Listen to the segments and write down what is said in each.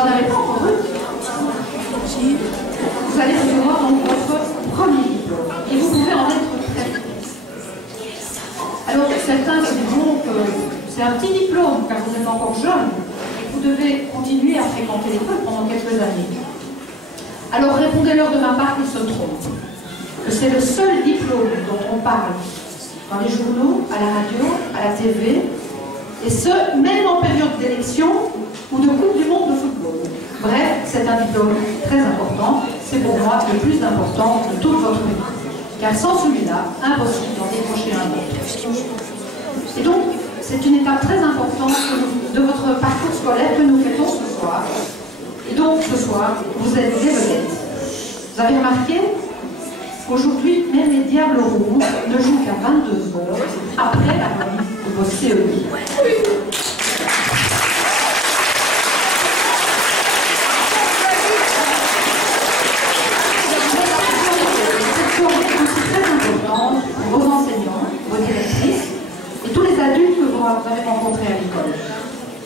n'en avez pas encore eu. Vous allez recevoir donc votre premier diplôme. Et vous pouvez en être très fiers. Alors certains se diront que c'est un petit diplôme car vous êtes encore jeune et que vous devez continuer à fréquenter l'école pendant quelques années. Alors répondez-leur de ma part qu'ils se trompent. Que c'est le seul diplôme dont on parle dans les journaux, à la radio, à la TV, et ce, même en période d'élection ou de Coupe du Monde de football. Bref, c'est un diplôme très important, c'est pour moi le plus important de toute votre vie. Car sans celui-là, impossible d'en décrocher un autre. Et donc, c'est une étape très importante de votre parcours scolaire que nous fêtons ce soir. Et donc, ce soir, vous êtes des vedettes. Vous avez remarqué qu'aujourd'hui, même les Diables Rouges ne jouent qu'à 22 heures après la remise de vos CEI. Vos enseignants, vos directrices et tous les adultes que vous avez rencontrés à l'école.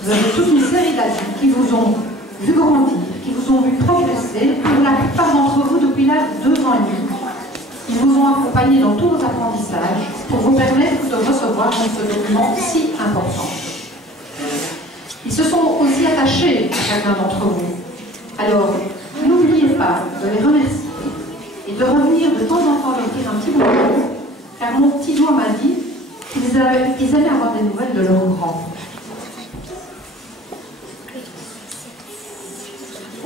Vous avez toute une série d'adultes qui vous ont vu grandir, qui vous ont vu progresser, pour la plupart d'entre vous depuis l'âge de 2 ans et demi. Ils vous ont accompagné dans tous vos apprentissages pour vous permettre de recevoir ce document si important. Ils se sont aussi attachés à chacun d'entre vous. Alors, n'oubliez pas de les remercier et de revenir de temps en temps leur dire un petit bonjour, car mon petit doigt m'a dit qu'ils aimaient avoir des nouvelles de leurs grands.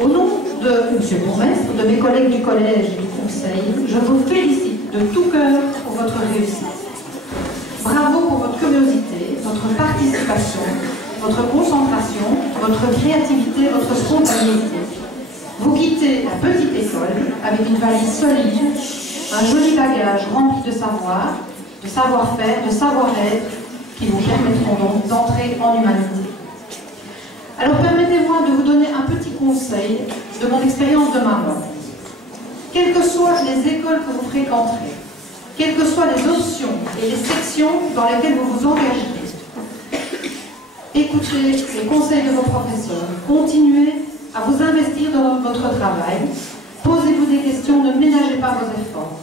Au nom de M. Bourgmestre, de mes collègues du collège et du conseil, je vous félicite de tout cœur pour votre réussite. Bravo pour votre curiosité, votre participation, votre concentration, votre créativité, votre spontanéité. Vous quittez la petite école avec une valise solide, un joli bagage rempli de savoir, de savoir-faire, de savoir-être qui vous permettront donc d'entrer en humanité. Alors permettez-moi de vous donner un petit conseil de mon expérience de maman. Quelles que soient les écoles que vous fréquenterez, quelles que soient les options et les sections dans lesquelles vous vous engagez, écoutez les conseils de vos professeurs, continuez à vous investir dans votre travail, posez-vous des questions, ne ménagez pas vos efforts.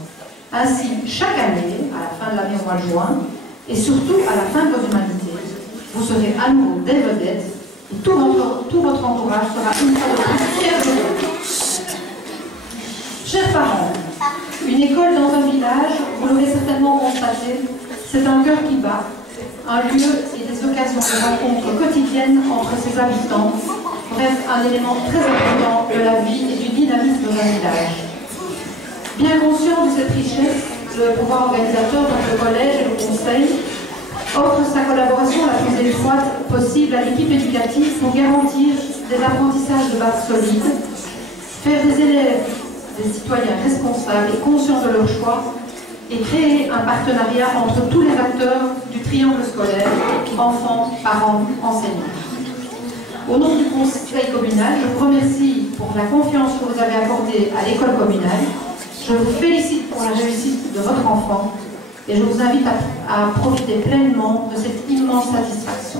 Ainsi, chaque année, à la fin de l'année au mois de juin, et surtout à la fin de vos humanités, vous serez à nouveau des vedettes et tout votre entourage sera une fois de plus fier de vous. Chers parents, une école dans un village, vous l'aurez certainement constaté, c'est un cœur qui bat, un lieu et des occasions de rencontres quotidiennes entre ses habitants, bref, un élément très important de la vie et du dynamisme d'un village. Bien conscient de cette richesse, le pouvoir organisateur, donc le collège et le conseil, offre sa collaboration la plus étroite possible à l'équipe éducative pour garantir des apprentissages de base solides, faire des élèves des citoyens responsables et conscients de leur choix et créer un partenariat entre tous les acteurs du triangle scolaire, enfants, parents, enseignants. Au nom du conseil communal, je vous remercie pour la confiance que vous avez accordée à l'école communale. Je vous félicite pour la réussite de votre enfant et je vous invite à profiter pleinement de cette immense satisfaction.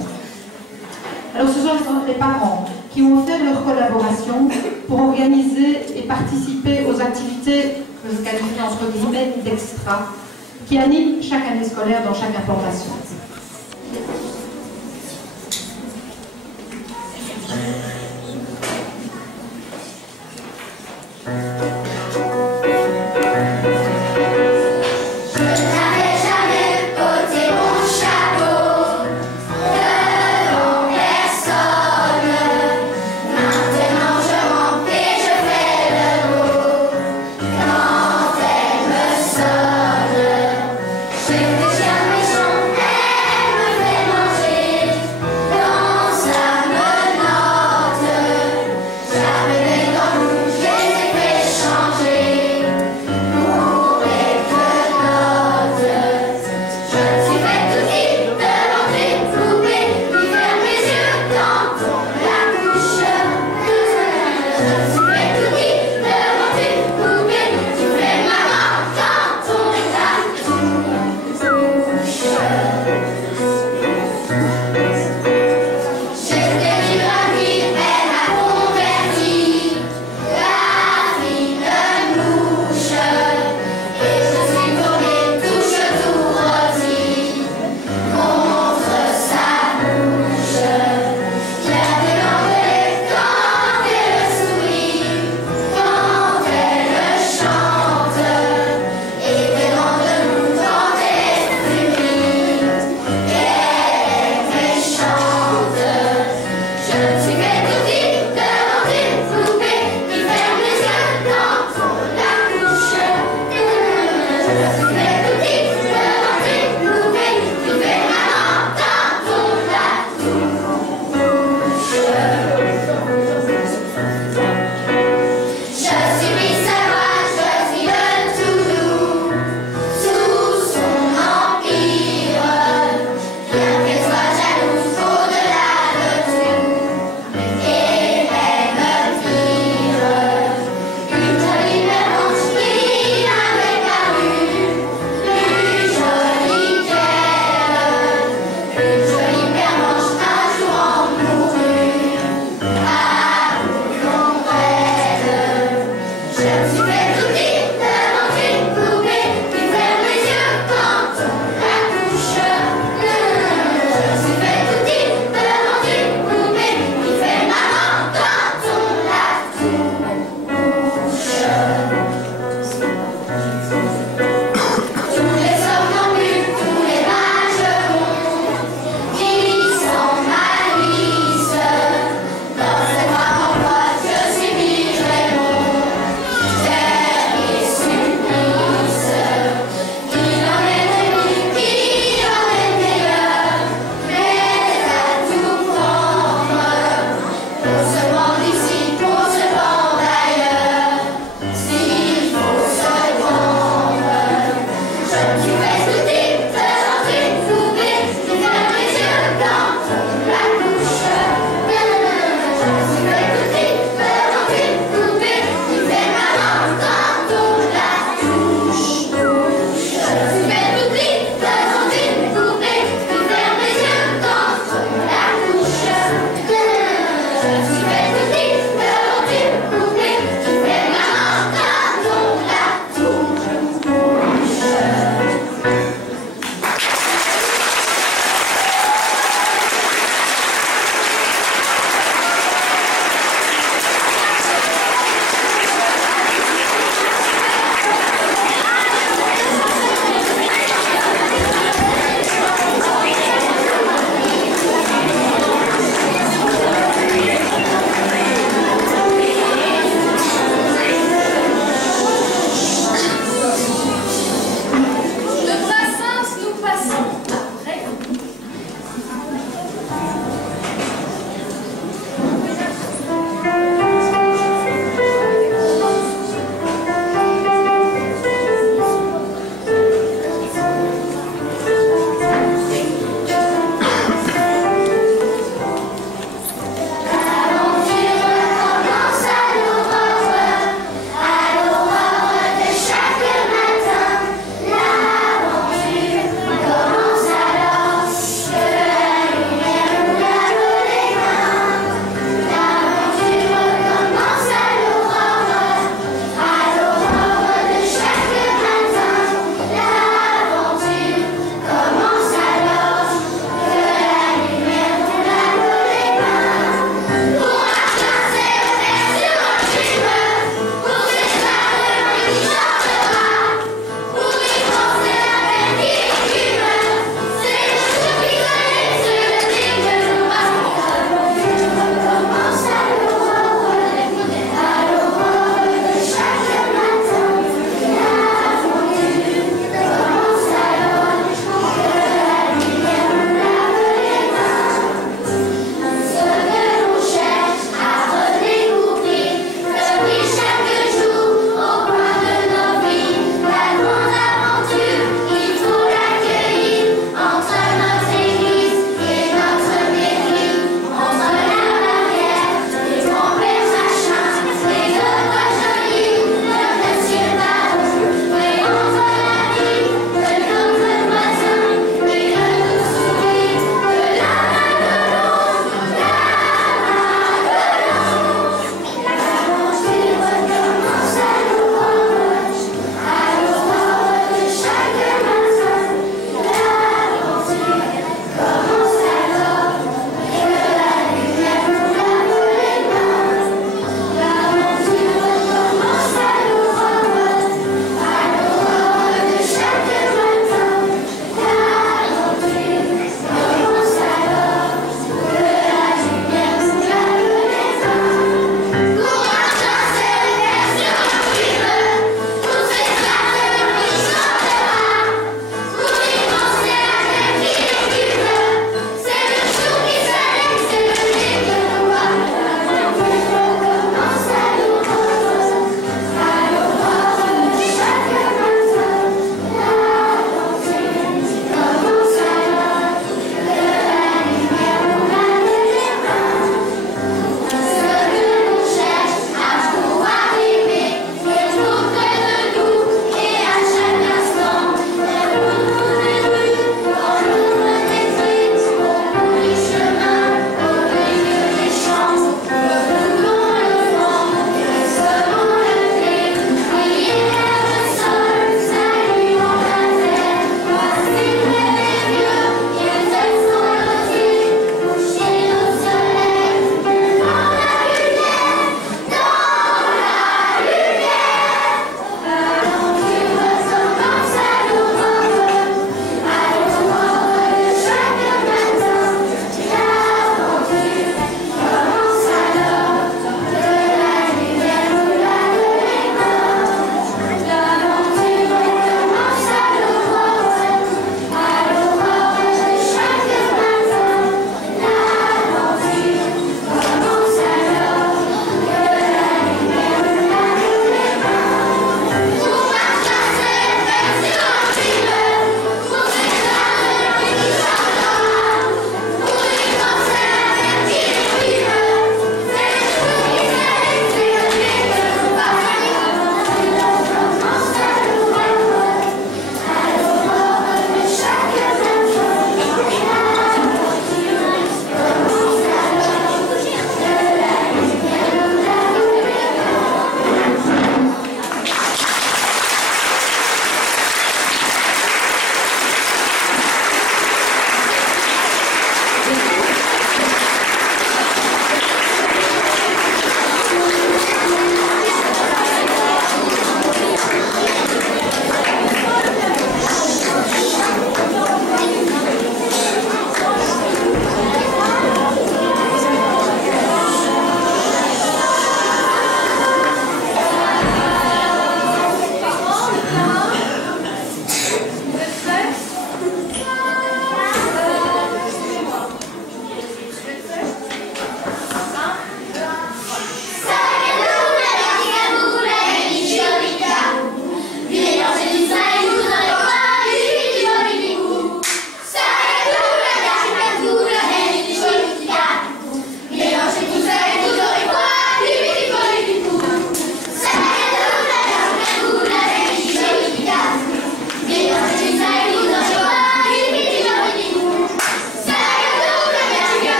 Alors ce sont les parents qui ont offert leur collaboration pour organiser et participer aux activités que je qualifie entre guillemets d'extra qui animent chaque année scolaire dans chaque implantation.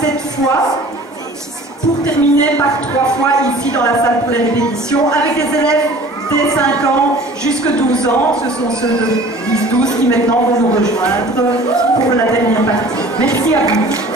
7 fois, pour terminer par 3 fois ici dans la salle pour les répétitions, avec des élèves dès 5 ans jusqu'à 12 ans. Ce sont ceux de 10-12 qui maintenant vont nous rejoindre pour la dernière partie. Merci à vous.